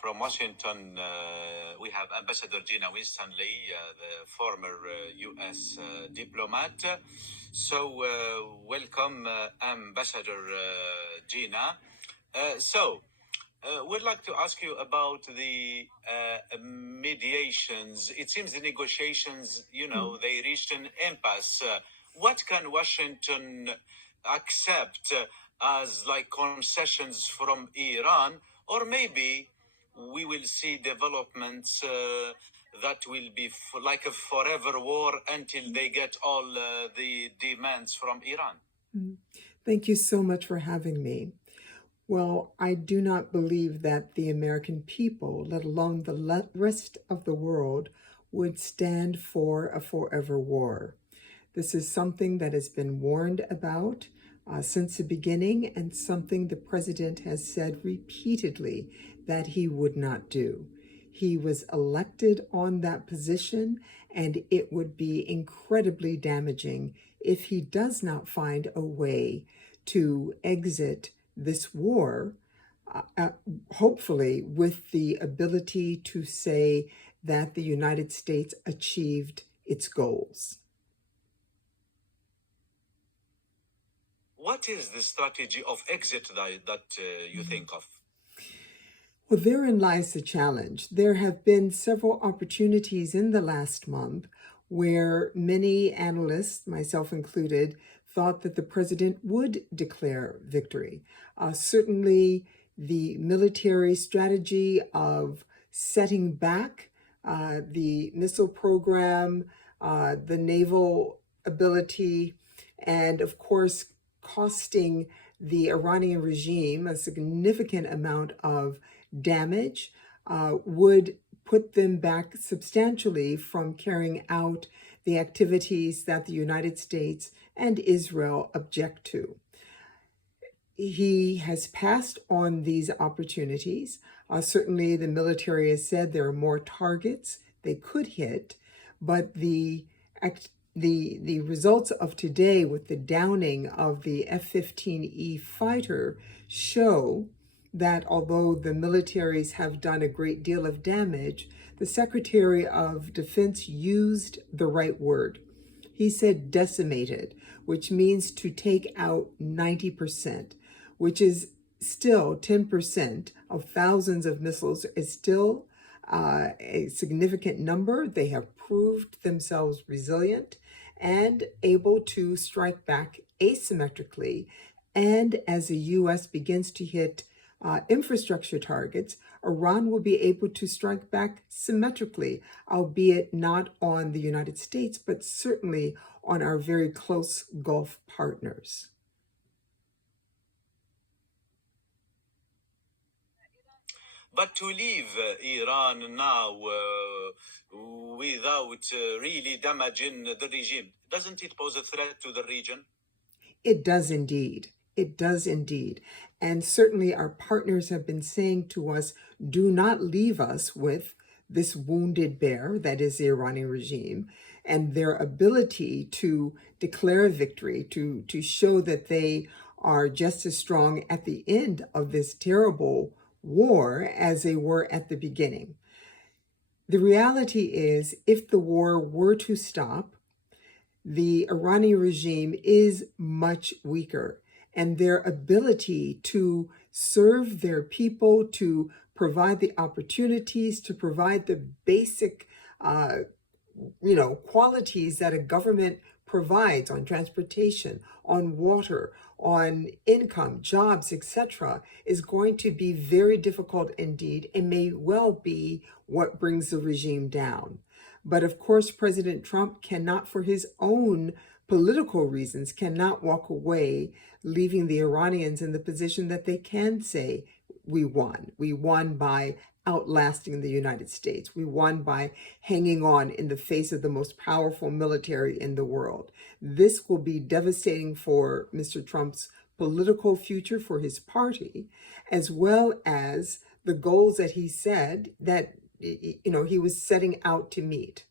from Washington, we have Ambassador Gina Winstanley, the former U.S. diplomat. So, welcome, Ambassador Gina. We'd like to ask you about the mediations. It seems the negotiations, they reached an impasse. What can Washington accept as like concessions from Iran, or maybe we will see developments that will be like a forever war until they get all the demands from Iran? Thank you so much for having me. Well, I do not believe that the American people, let alone the rest of the world, would stand for a forever war. This is something that has been warned about since the beginning, and something the president has said repeatedly that he would not do. He was elected on that position, and it would be incredibly damaging if he does not find a way to exit this war, hopefully with the ability to say that the United States achieved its goals. What is the strategy of exit that you think of? Well, therein lies the challenge. There have been several opportunities in the last month where many analysts, myself included, thought that the president would declare victory. Certainly, the military strategy of setting back the missile program, the naval ability, and of course, costing the Iranian regime a significant amount of damage, would put them back substantially from carrying out the activities that the United States and Israel object to. He has passed on these opportunities. Certainly, the military has said there are more targets they could hit, but the results of today with the downing of the F-15E fighter show that although the militaries have done a great deal of damage, the Secretary of Defense used the right word. He said decimated, which means to take out 90%, which is still 10% of thousands of missiles, is still a significant number. They have proved themselves resilient and able to strike back asymmetrically. And as the U.S. begins to hit infrastructure targets, Iran will be able to strike back symmetrically, albeit not on the United States, but certainly on our very close Gulf partners. But to leave Iran now without really damaging the regime, doesn't it pose a threat to the region? It does indeed. It does indeed. And certainly our partners have been saying to us, do not leave us with this wounded bear that is the Iranian regime, and their ability to declare victory, to show that they are just as strong at the end of this terrible war as they were at the beginning. The reality is, if the war were to stop, the Iranian regime is much weaker, and their ability to serve their people, to provide the opportunities, to provide the basic, qualities that a government provides on transportation, on water, on income, jobs, etc., is going to be very difficult indeed, and may well be what brings the regime down. But of course, President Trump cannot, for his own political reasons, cannot walk away, leaving the Iranians in the position that they can say, we won. We won by outlasting the United States. We won by hanging on in the face of the most powerful military in the world. This will be devastating for Mr. Trump's political future, for his party, as well as the goals that he said that he was setting out to meet.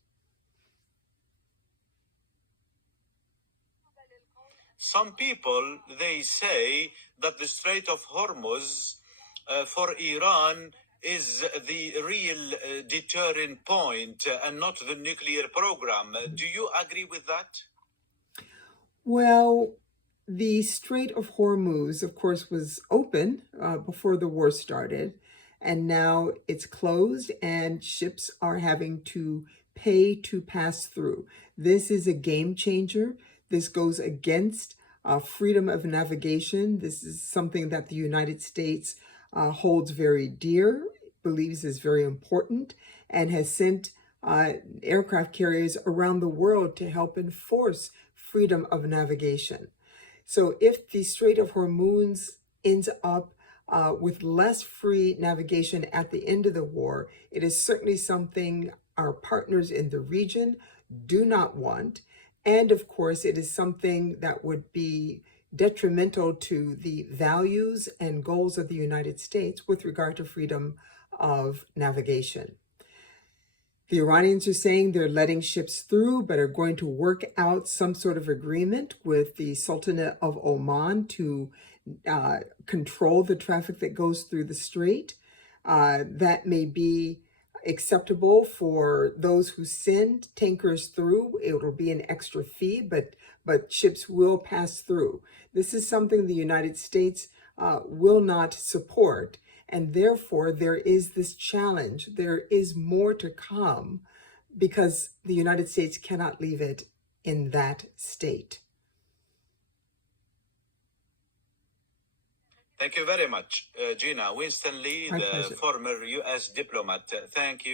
Some people, they say that the Strait of Hormuz for Iran is the real deterrent point and not the nuclear program. Do you agree with that? Well, the Strait of Hormuz, of course, was open before the war started, and now it's closed, and ships are having to pay to pass through. This is a game changer. This goes against freedom of navigation. This is something that the United States holds very dear, believes is very important, and has sent aircraft carriers around the world to help enforce freedom of navigation. So if the Strait of Hormuz ends up with less free navigation at the end of the war, it is certainly something our partners in the region do not want. And of course, it is something that would be detrimental to the values and goals of the United States with regard to freedom of navigation. The Iranians are saying they're letting ships through, but are going to work out some sort of agreement with the Sultanate of Oman to control the traffic that goes through the strait. That may be acceptable for those who send tankers through. It will be an extra fee, but ships will pass through. This is something the United States will not support. And therefore, there is this challenge. There is more to come because the United States cannot leave it in that state. Thank you very much, Gina Winstanley, My the pleasure. former U.S. diplomat. Thank you.